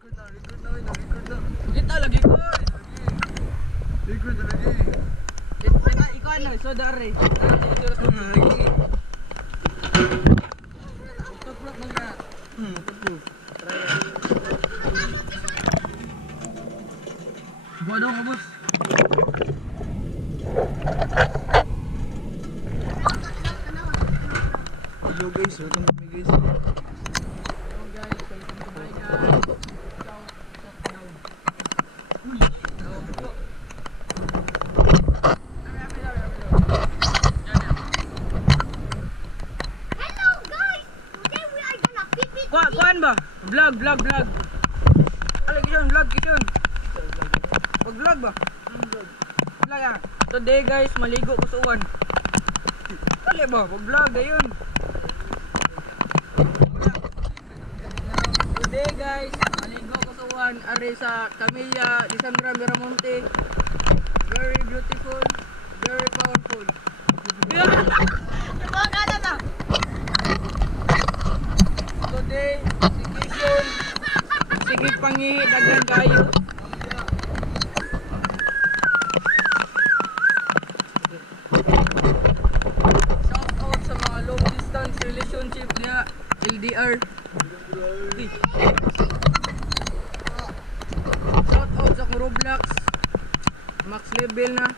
Kita lagi ko. Record na lagi. Ikaw ano, so dari. Tuplok mga. Tuplok. Buwan ako, boss. Hello guys, welcome to me guys. Kuan ba? Vlog. Alay yun, vlog yun. Vlog ba? Vlog ah. Today guys, maligo ko sa uwan. Alay ba? Vlog ayun. Today guys, maligo ko sa uwan. Ari sa Camilla di Sandra Miramonte. Very beautiful, very powerful. Today, vacation. Sige pangihi dagang kayo. Shout out sa mga long distance relationship niya LDR. Shout out sa Roblox. Max level na.